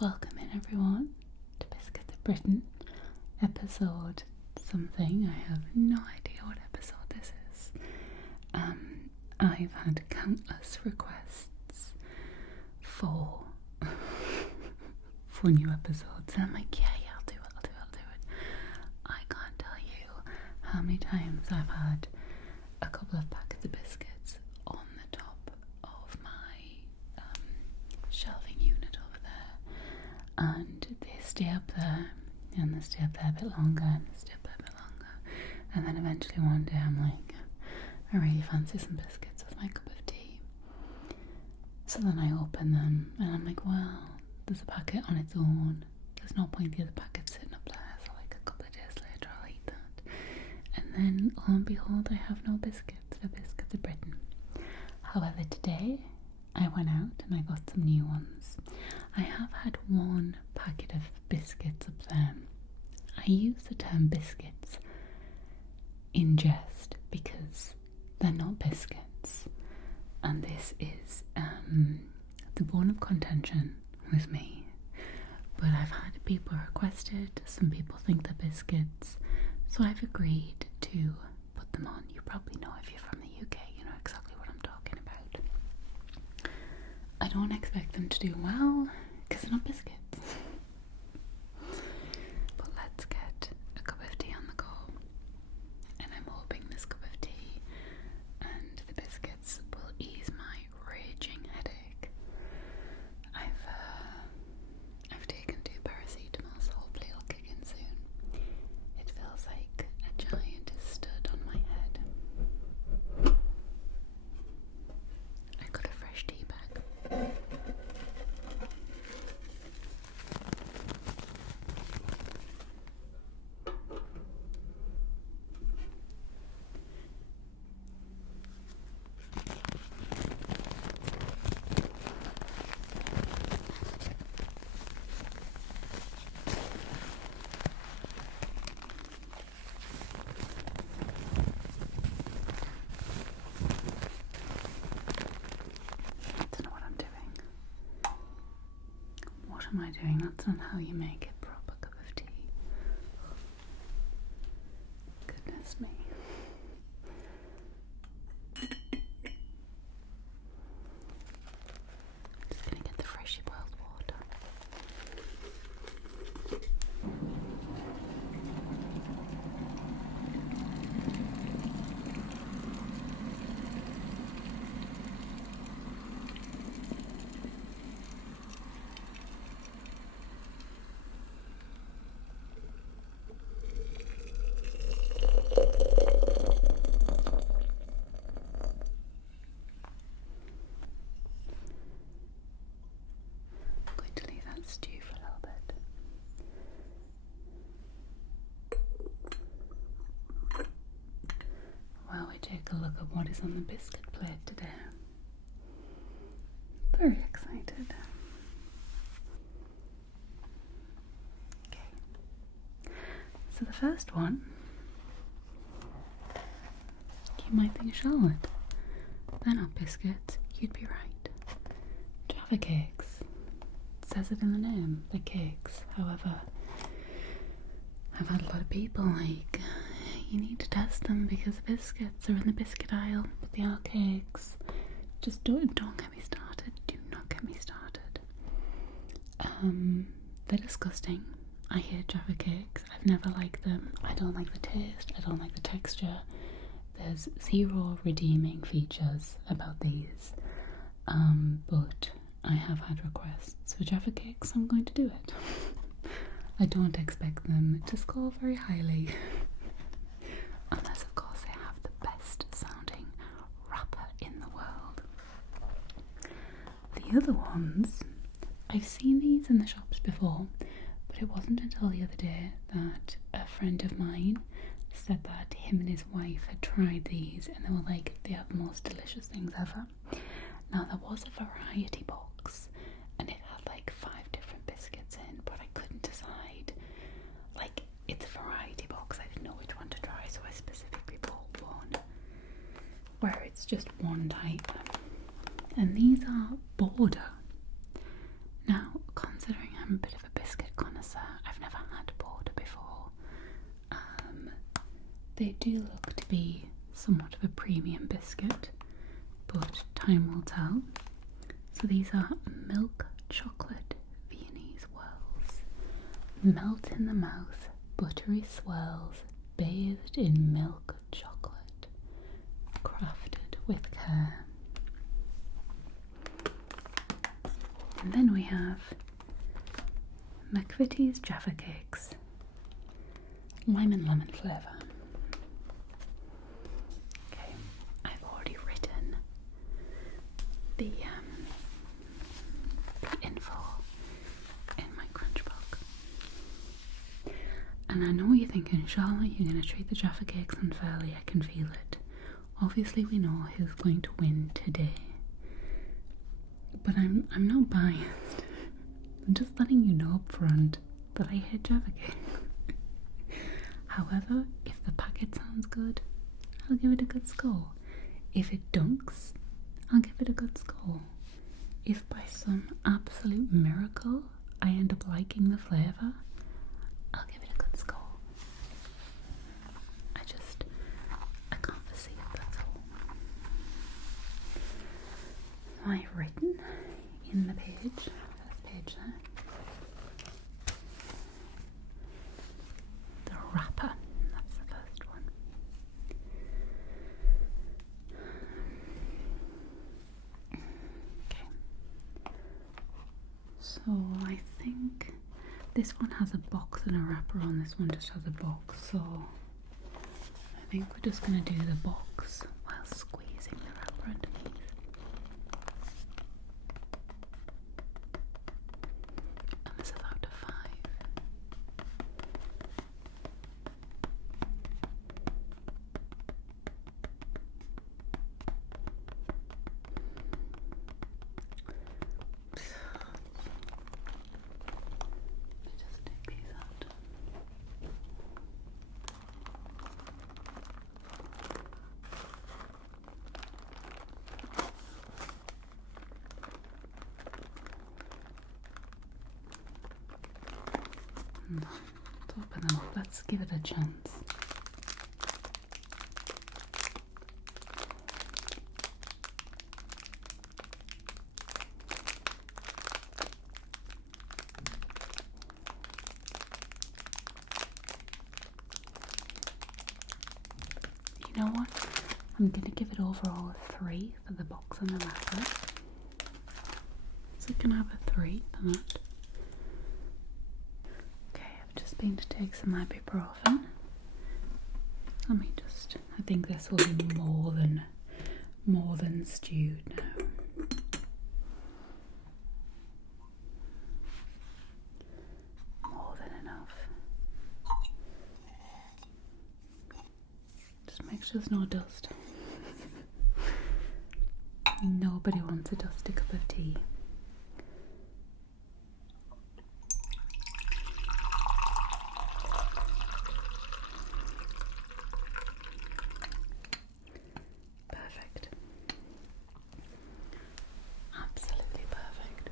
Welcome in everyone to Biscuits of Britain, episode something. I have no idea what episode this is. I've had countless requests for new episodes, and I'm like, yeah, I'll do it. I can't tell you how many times I've had a couple of packets of biscuits on the top of my shelving unit over there, and they stay up there, and they stay up there a bit longer, and they stay up there a bit longer, and then eventually one day I'm like, I really fancy some biscuits with my cup of tea. So then I open them, and I'm like, well, there's a packet on its own. There's no point the other packet sitting up there, so like a couple of days later I'll eat that. And then, lo and behold, I have no biscuits for Biscuits of Britain. However, today I went out and I got some new ones. I have had one packet of biscuits up there. I use the term biscuits in jest because they're not biscuits, and this is the bone of contention with me. But I've had people request it, some people think they're biscuits, so I've agreed to put them on. You probably know, if you're from the UK, you know exactly what I'm talking about. I don't expect them to do well, because they're not biscuits. But let's get a cup of tea on the go. And I'm hoping this cup of tea and the biscuits will ease my raging headache. I've taken 2 paracetamol, so hopefully it'll kick in soon. It feels like a giant is stood on my head. I got a fresh tea bag. What am I doing? That's not how you make a proper cup of tea. Goodness me. Just gonna get the freshly boiled water. Stew for a little bit. While we take a look at what is on the biscuit plate today. Very excited. Okay. So the first one, you might think, Charlotte, they're not biscuits. You'd be right. Jaffa Cakes. Says it in the name, the cakes. However, I've had a lot of people like, you need to test them because the biscuits are in the biscuit aisle, but they are cakes. Just don't get me started. Do not get me started. They're disgusting. I hate Jaffa Cakes. I've never liked them. I don't like the taste. I don't like the texture. There's 0 redeeming features about these. But I have had requests for Jaffa Cakes, so I'm going to do it. I don't expect them to score very highly. Unless, of course, they have the best sounding wrapper in the world. The other ones, I've seen these in the shops before, but it wasn't until the other day that a friend of mine said that him and his wife had tried these, and they were like, they are the most delicious things ever. Now, there was a variety box, and it had like 5 different biscuits in, but I couldn't decide. Like, it's a variety box. I didn't know which one to try, so I specifically bought one where it's just one type. And these are border. Now, considering how I'm a bit of a biscuit connoisseur. I've never had porter before. They do look to be somewhat of a premium biscuit, but time will tell. So these are milk chocolate Viennese whirls. Melt in the mouth, buttery swirls, bathed in milk chocolate, crafted with care. And then we have McVitie's Jaffa Cakes, lime and lemon flavour. Okay, I've already written the info in my crunch book. And I know you're thinking, Charlotte, you're going to treat the Jaffa Cakes unfairly. I can feel it. Obviously we know who's going to win today. But I'm not biased. I'm just letting you know up front that I hate Jaffa Cakes. However, if the packet sounds good, I'll give it a good score. If it dunks, I'll give it a good score. If by some absolute miracle I end up liking the flavour, I'll give it a good score. I can't foresee it, that's all. I've written in the first page there, the wrapper, that's the first one. Okay, so I think this one has a box and a wrapper on, this one just has a box, so I think we're just going to do the box while squeezing the wrapper underneath. And this is out of 5. Just take these out. Let's open them up. Let's give it a chance. You know what? I'm going to give it overall a 3 for the box and the wrapper. So you can have a 3 for that. Okay, I've just been to take some ibuprofen. Let me just, I think this will be more than stewed now. More than enough. Just make sure there's no dust. Nobody wants a dusty cup of tea. Perfect. Absolutely perfect.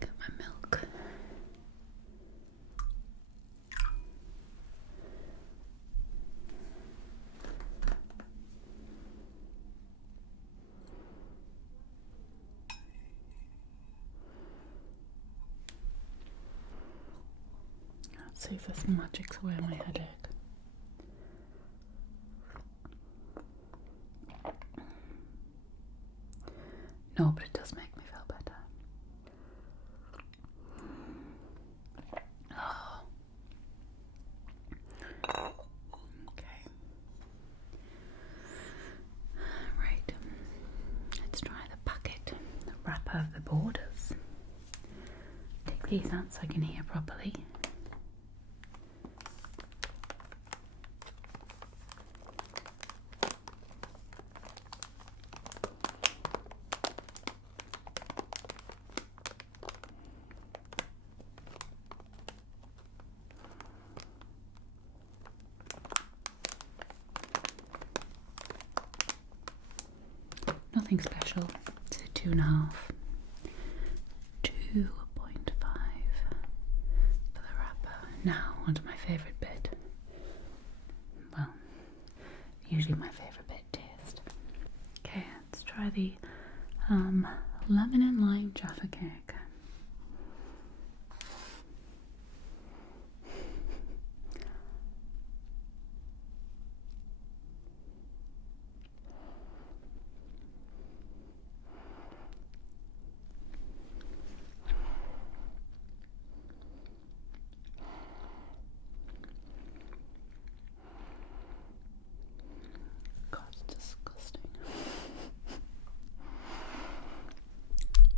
Got my milk. Let's see if this magic's away my headache. No, but it does make me feel better. Oh. Okay. Right. Let's try the packet, the wrapper of the borders. Take these out so I can hear properly. Nothing special. It's a 2.5. 2.5. Now onto my favourite bit. Well, usually my favourite bit, taste. Okay, let's try the lemon and lime Jaffa cake. God, it's disgusting.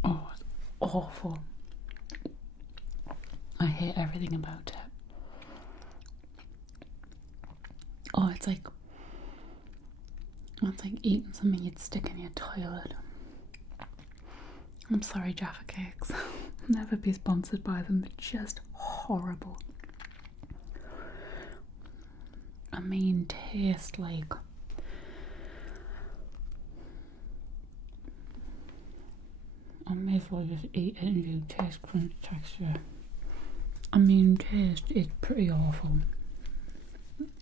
Oh, it's awful. I hate everything about it. Oh, it's like eating something you'd stick in your toilet. I'm sorry, Jaffa Cakes. Never be sponsored by them. They're just horrible. I mean, taste like... I may as well just eat it and you taste crunch texture. I mean, taste is pretty awful.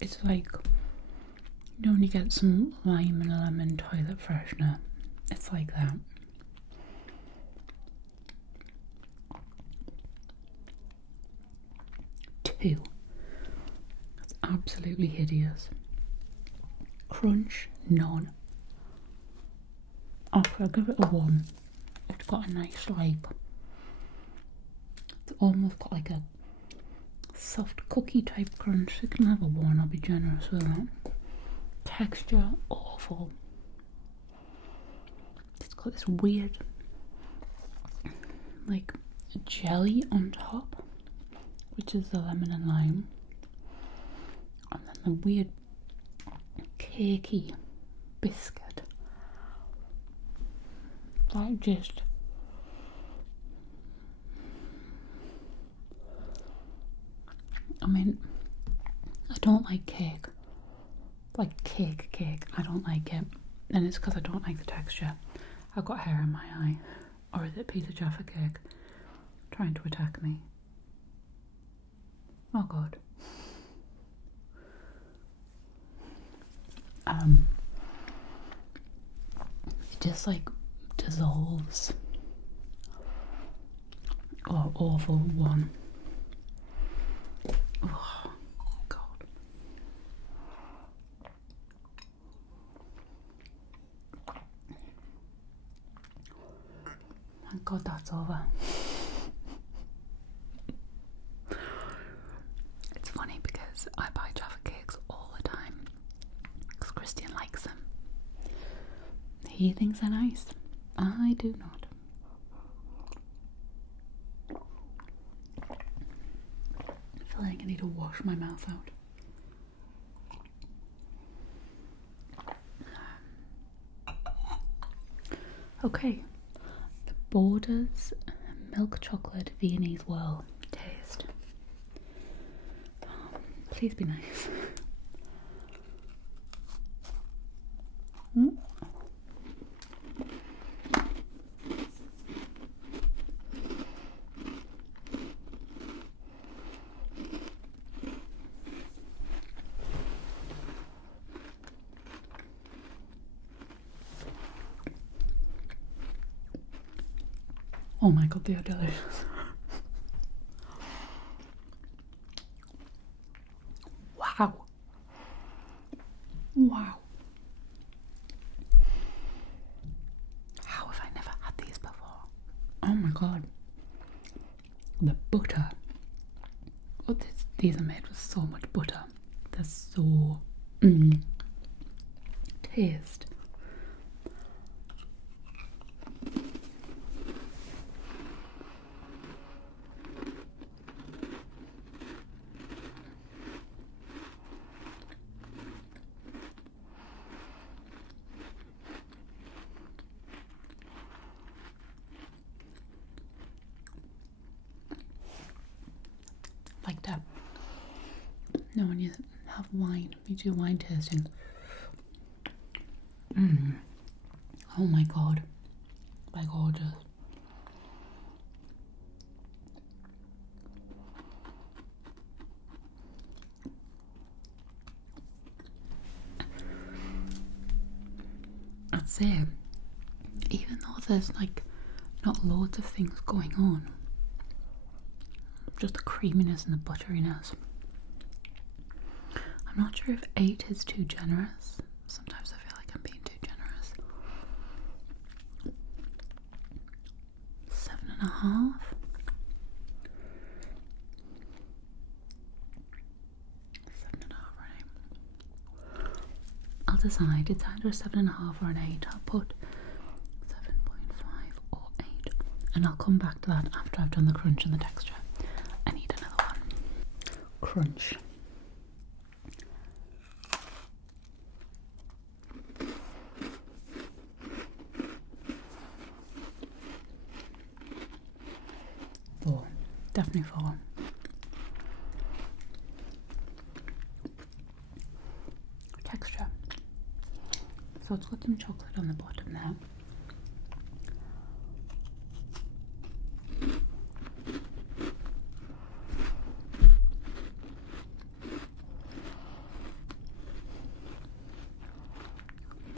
It's like, you know when you get some lime and lemon toilet freshener? It's like that. Two. That's absolutely hideous. Crunch, none. I'll give it a 1. It's got a nice, like, it's almost got like a soft cookie type crunch. It can have a 1, I'll be generous with that. Texture, awful. It's got this weird, like, jelly on top, which is the lemon and lime. And then the weird cakey biscuit. Like just... I mean, I don't like cake. Like cake. I don't like it. And it's because I don't like the texture. I've got hair in my eye. Or is it a piece of Jaffa cake trying to attack me? Oh god. It just like dissolves. Oh, awful 1. Oh god. Thank god that's over. It's funny because I buy Jaffa Cakes all the time because Christian likes them. He thinks they're nice. I do not. I feel like I need to wash my mouth out. Okay. The Borders Milk Chocolate Viennese Whirl. Taste. Please be nice. Oh my god, they are delicious. Wow. Wow. How have I never had these before? Oh my god. The butter. Oh, these are made with so much butter. They're so... Taste. Like that. No, when you have wine, you do wine tasting. Oh my god. They're gorgeous. I'd say, even though there's like not loads of things going on, just the creaminess and the butteriness. I'm not sure if 8 is too generous. Sometimes I feel like I'm being too generous. 7.5. I'll decide. It's either a 7.5 or an 8. I'll put 7.5 or 8, and I'll come back to that after I've done the crunch and the texture. I need another one. Crunch. Four. Definitely 4. Texture. So it's got some chocolate on the bottom there.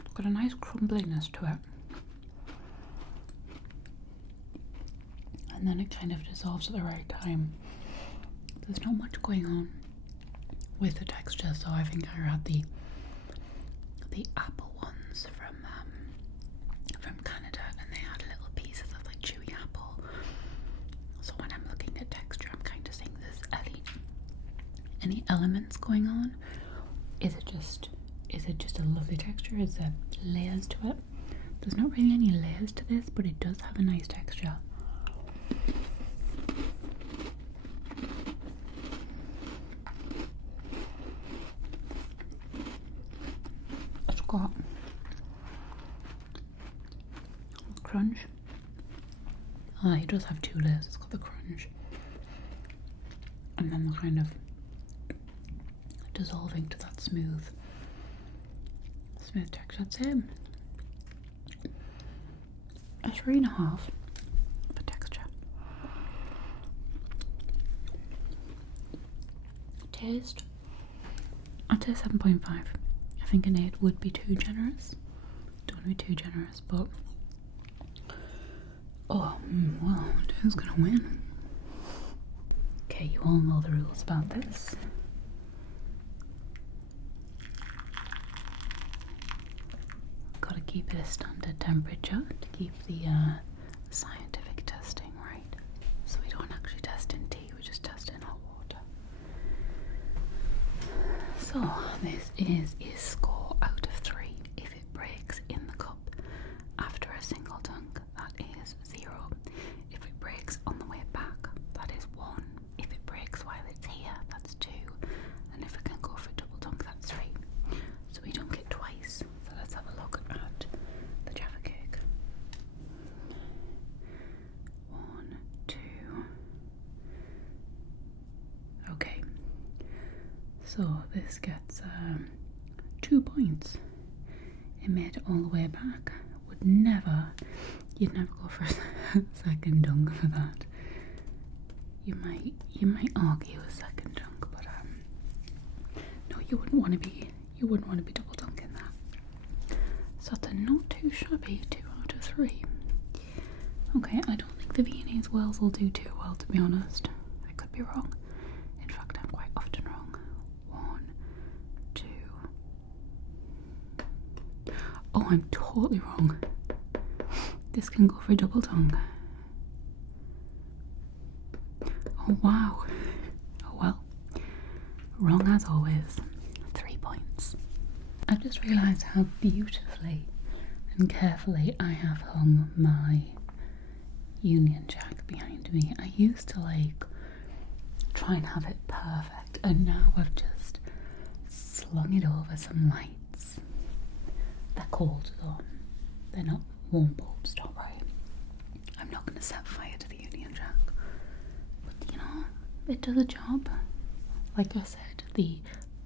It's got a nice crumbliness to it. And then it kind of dissolves at the right time. There's not much going on with the texture, so I think I had the apple ones from Canada, and they had little pieces of like chewy apple. So when I'm looking at texture, I'm kind of seeing there's any elements going on. Is it just a lovely texture? Is there layers to it? There's not really any layers to this, but it does have a nice texture. It's got crunch. Oh, it does have 2 layers. It's got the crunch, and then the kind of dissolving to that smooth texture. I'd say a 3.5 for texture. Taste, I'd say 7.5. I think an 8 would be too generous. Don't want to be too generous, but well, who's gonna win? Okay, you all know the rules about this. Got to keep it a standard temperature to keep the scientific testing right. So we don't actually test in tea, we just test in hot water. So this is his score out of 3. If it breaks in the cup after a single dunk, that is 0. If it breaks on the way back, that is 1. If it breaks while it's here, that's 2. And if it can go for a double dunk, that's 3. So we dunk it twice. So let's have a look at the Jaffa cake. 1, 2. Okay. So this gets 2 points. It made it all the way back. You'd never go for a second dunk for that. You might argue a second dunk, but no, you wouldn't want to be double dunking that. So that's a not too shabby 2 out of 3. Okay, I don't think the Viennese Wells will do too well, to be honest. I could be wrong. In fact, I'm quite often wrong. 1, 2. Oh, I'm totally wrong. This can go for a double dunk. Oh wow. Oh well. Wrong as always. 3 points. I've just realised how beautifully and carefully I have hung my Union Jack behind me. I used to try and have it perfect, and now I've just slung it over some lights. They're cold though. They're not warm bulbs, don't worry. I'm not going to set fire to the Union Jack. But it does a job. Like I said, the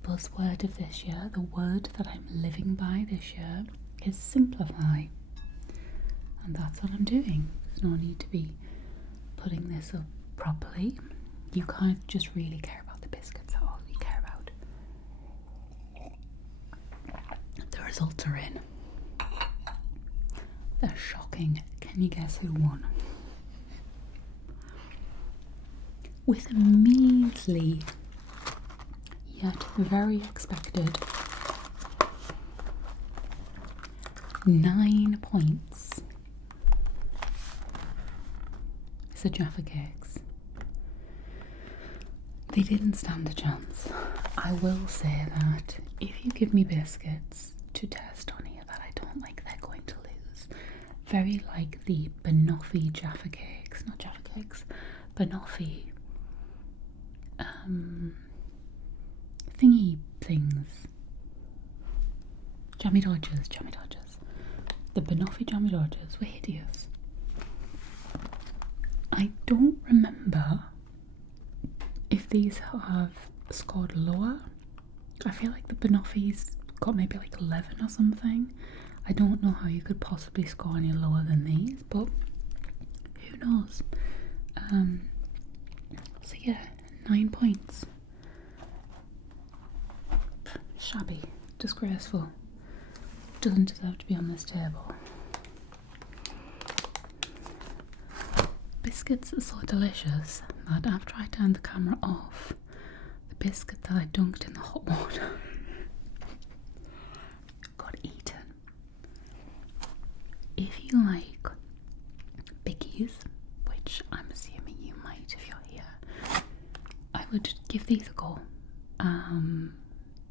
buzzword of this year, the word that I'm living by this year, is simplify. And that's what I'm doing. There's no need to be putting this up properly. You can't just really care about the biscuits, that's all you care about. The results are in. They're shocking. Can you guess who won? With a measly, yet very expected 9 points, it's the Jaffa Cakes. They didn't stand a chance. I will say that if you give me biscuits to test on here that I don't like, they're going to lose. Very like the banoffee Jaffa Cakes, not Jaffa Cakes, banoffee thingy things. Jammy Dodgers. The banoffee Jammy Dodgers were hideous. I don't remember if these have scored lower. I feel like the banoffees got maybe like 11 or something. I don't know how you could possibly score any lower than these, but who knows. So yeah, 9 points. Shabby, disgraceful. Doesn't deserve to be on this table. Biscuits are so delicious that after I turned the camera off, the biscuit that I dunked in the hot water got eaten. If you like biggies, which I'm assuming you might if you're here, I would give these a go.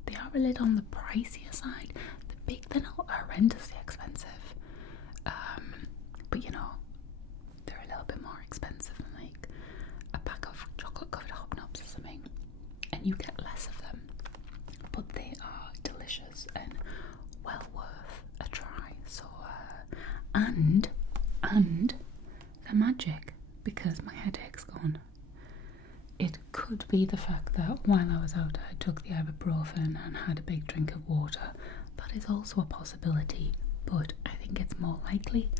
They are a little on the pricier side. They're not horrendously expensive, but you know, they're a little bit more expensive than like a pack of chocolate covered hobnobs or something, and you get less of them, but they are delicious and well worth a try. So and they're magic because my headache's gone. It could be the fact that while I was out I took the ibuprofen and had a big drink of water. That is also a possibility, but I think it's more likely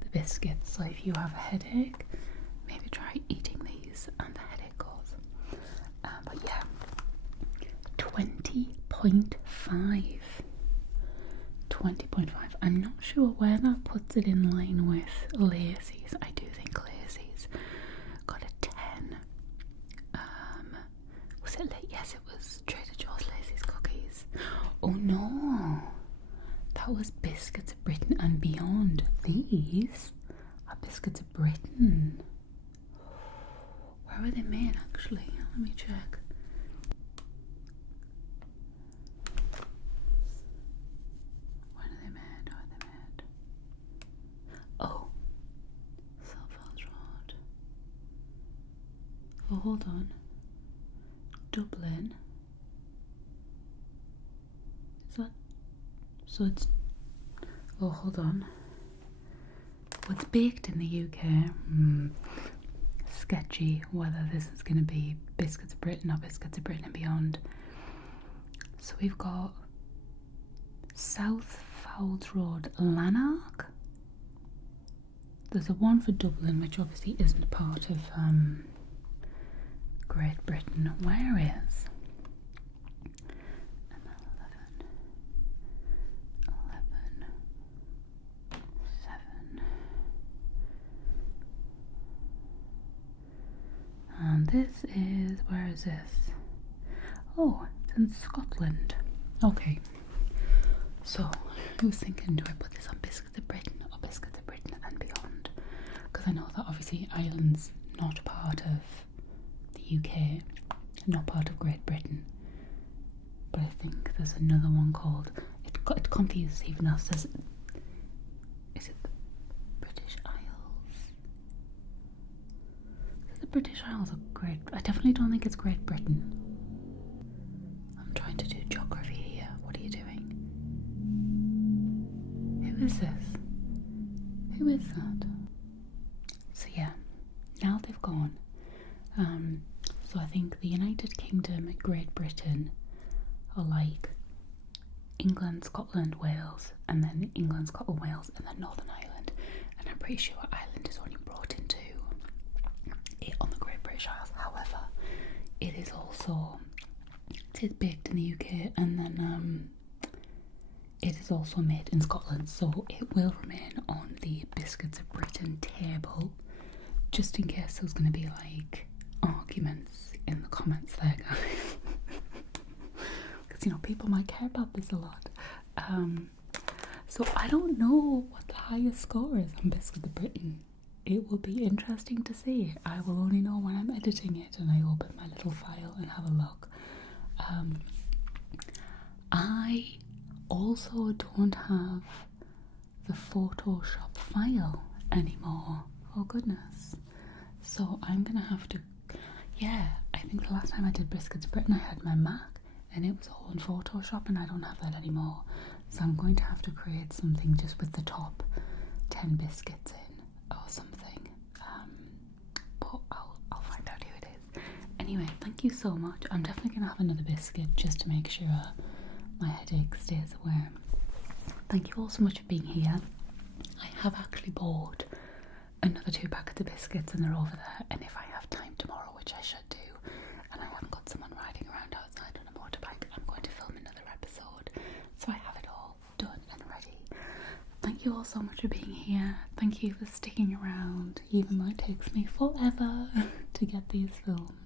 the biscuits. So if you have a headache, maybe try eating these and the headache goes. But yeah, 20.5. 20.5. I'm not sure where that puts it in line with Lacey's. I do think Lacey's got a 10. Was it late? Yes, it was Trader Joe's Lacey's cookies. Oh no, that was Biscuits of Britain and Beyond. These are Biscuits of Britain. Where were they made actually? Let me check. When are they made? Where are they made? Oh, Salford Road. Oh, hold on. Dublin. Is that? So it's. Oh, hold on. What's baked in the UK? Sketchy whether this is going to be Biscuits of Britain or Biscuits of Britain and Beyond. So we've got South Fowles Road, Lanark. There's a one for Dublin, which obviously isn't part of Great Britain. Where is? 11, 7. And this is, where is this? Oh, it's in Scotland. Okay. So, I was thinking, do I put this on Biscuits of Britain or Biscuits of Britain and Beyond? Because I know that obviously Ireland's not part of the UK, not part of Great Britain. But I think there's another one called, it confuses even us. Is it the British Isles? Is it the British Isles or Great? I definitely don't think it's Great Britain. I'm trying to do geography here. What are you doing? Who is this? Who is that? So yeah, now they've gone. So I think the United Kingdom and Great Britain are like England, Scotland, Wales, and then England, Scotland, Wales, and then Northern Ireland. And I'm pretty sure Ireland is only brought into it on the Great British Isles. However, it is also, it is baked in the UK, and then it is also made in Scotland, so it will remain on the Biscuits of Britain table, just in case there's going to be like arguments in the comments there, guys. Because, you know, people might care about this a lot. So I don't know what the highest score is on Biscuits of Britain. It will be interesting to see. I will only know when I'm editing it and I open my little file and have a look. I also don't have the Photoshop file anymore. Oh goodness. So I'm gonna have to, I think the last time I did Biscuits Britain I had my Mac and it was all in Photoshop and I don't have that anymore. So I'm going to have to create something just with the top 10 biscuits in or something. But I'll find out who it is. Anyway, thank you so much. I'm definitely gonna have another biscuit just to make sure my headache stays away. Thank you all so much for being here. I have actually bought another 2 packets of biscuits and they're over there, and if I have time tomorrow, which I should do, and I haven't got someone riding around outside on a motorbike, I'm going to film another episode so I have it all done and ready. Thank you all so much for being here. Thank you for sticking around even though it takes me forever to get these filmed.